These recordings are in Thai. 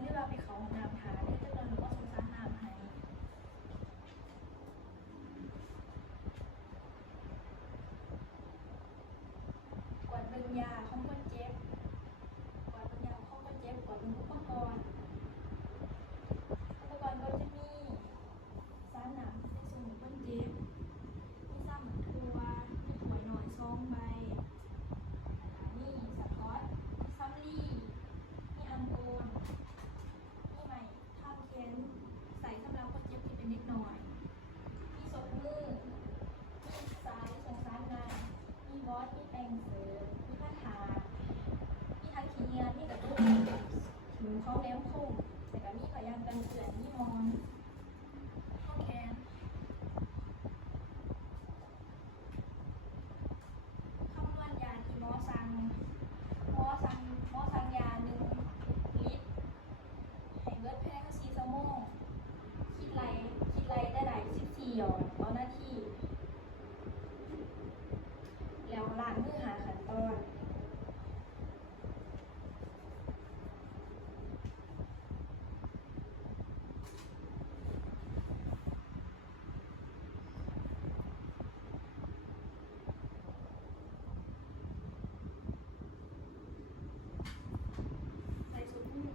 หรือว่าไปเขาห้องน้ำหาเด้อจักหน่อยหนูก็สงสารน้ำให้กวาดเบิ่งยาของคนเจ็บกวาดเบิ่งยาของคนเจ็บกวาดเบิ่งอุปกรณ์ก็จะมีสารหนังในส่วนของคนเจ็บมีซ้ำตัวมีถ้วยหน่อย2 ใบมีสกอตมีซัมลี่มีอันโอนมีไหมข้ามเค้นใส่สำหรับคนเจ็บที่เป็นเด็กน้อยมีศพมือมีสายส่งสารงานมีบอสมีแปรงเสริมมีผ้าถามีทางขี้เงียมีกระตุ้นถึงเขาแหลมคมแต่ก็มีพยานกันเตือนมีมอนข้อแขนคำนวณยาที่หมอสั่งยา1 ลิตรให้เบิดภายใน4 ชั่วโมงคิดไรได้หลาย14 หยอดต่อนาทีแล้วล้างมือหาขั้นตอนใส่สูตรมือ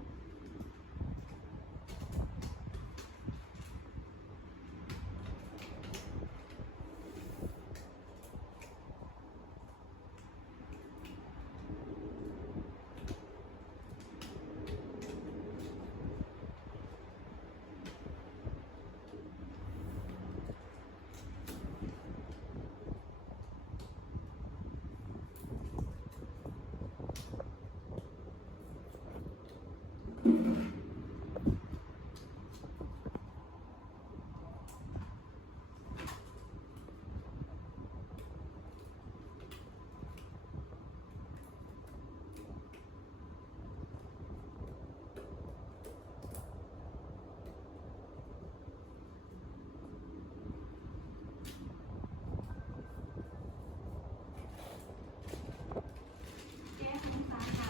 แก้สงสารค่ะ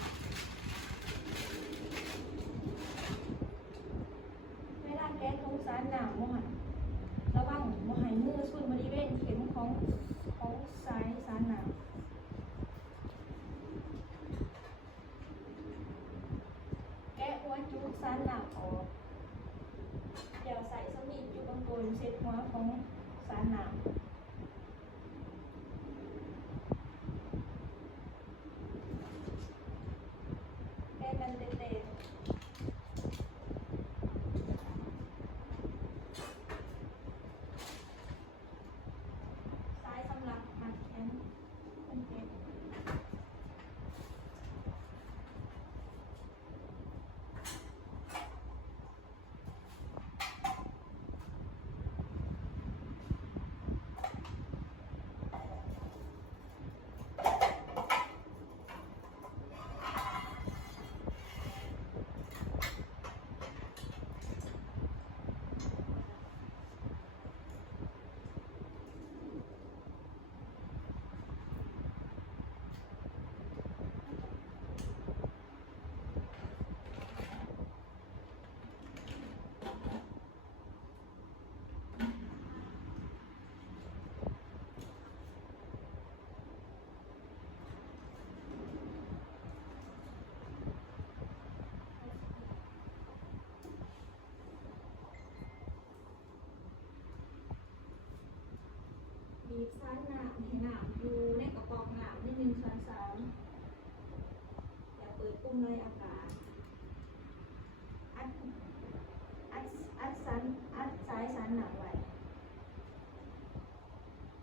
เวลาแก้สงสารหนาวระวังบ่ให้มือส่วนบริเวณเข็มของสายสารหนาวแกะหัวจุกสารหนาวออกเดี๋ยวใส่สมีดอยู่บนตัวเช็ดหัวของสารหนาวแกะกันเตะสายสำหรับมัดแขนคนเจ็บบีบสารหนาวให้หนาวอยู่ในกระป๋องหนาวใน1/3อย่าเปิดปุ่มเลยอากาศอัดสายสารหนาวไว้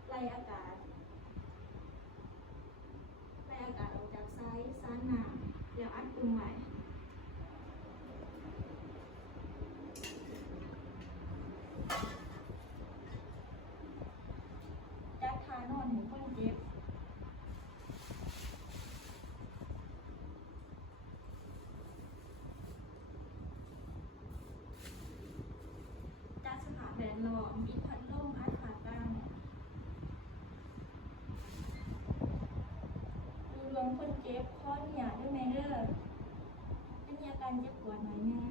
ไล่อากาศออกจากสายสารหนาวแล้วอัดปุ่มไว้จัดทานอนให้คนเจ็บจัดสภาพแวดล้อมปิดพัดลมอัดขาตั้งดูดวงคนเจ็บข้อหยาด้วยแม่เด้อเป็นอาการเจ็บปวดหน่อยนึง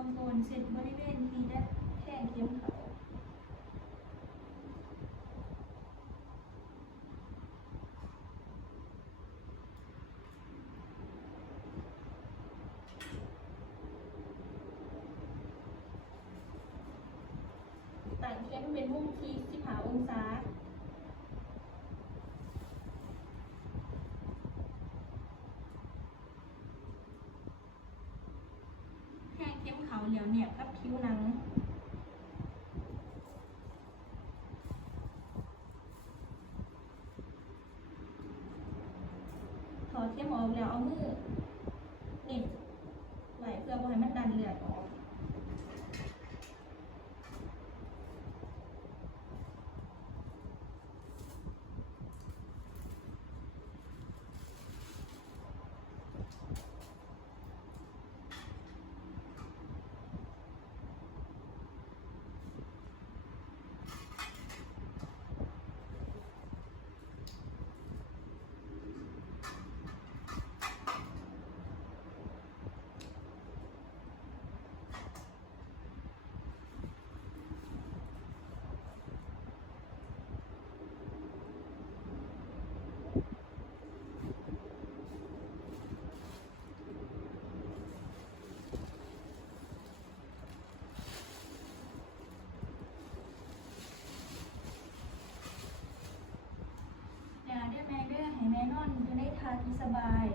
องกลเสร็จบริเวณที่ได้แท่งเข็มเขาต่างเข็มเป็นมุมที่15 องศาแท่งเข็มเขาเหลียวเนี่ยกับผิวหนังถอดเข็มออกแล้วเอามือหนีบไว้เพื่อบ่ให้มันดันเลือดออกอย่าได้แม่เด้อให้แม่นอนอยู่ในท่าที่สบาย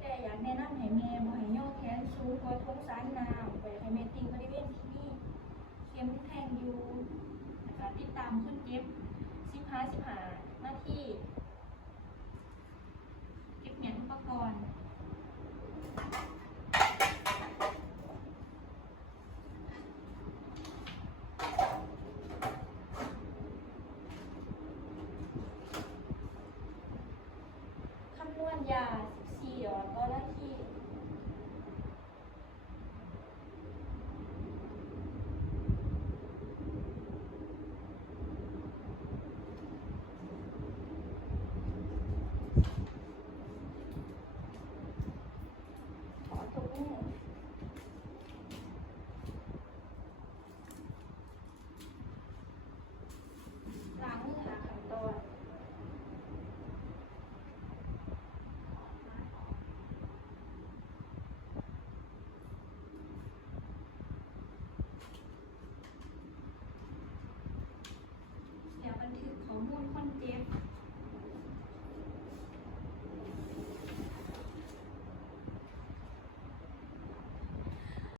แต่อยากแนะนำให้แม่บ่ให้ย่อแขนสูงกว่าท้องสายน้ำไปให้แม่ติงบริเวณที่มีเข็มแทงอยู่นะคะติดตามคนเจ็บ15 นาทีเก็บเหรียญอุปกรณ์คำนวณยา14 หลอดต่อนา